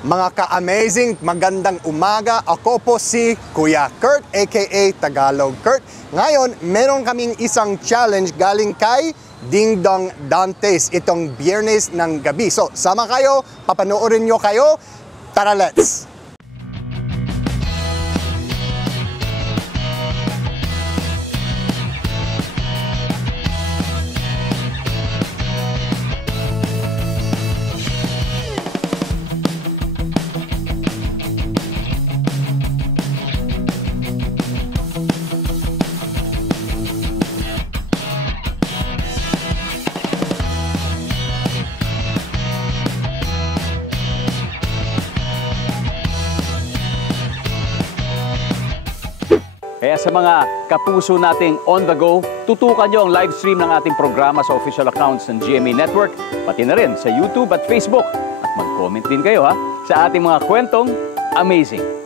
Mga ka-amazing, magandang umaga. Ako po si Kuya Kurt, aka Tagalog Kurt. Ngayon, meron kaming isang challenge galing kay Ding Dong Dantes itong Biyernes ng gabi. So, sama kayo, papanoorin nyo kayo. Tara, let's! Kaya sa mga kapuso nating on the go, tutukan nyo ang live stream ng ating programa sa official accounts ng GMA Network, pati na rin sa YouTube at Facebook. At mag-comment din kayo sa ating mga kwentong amazing.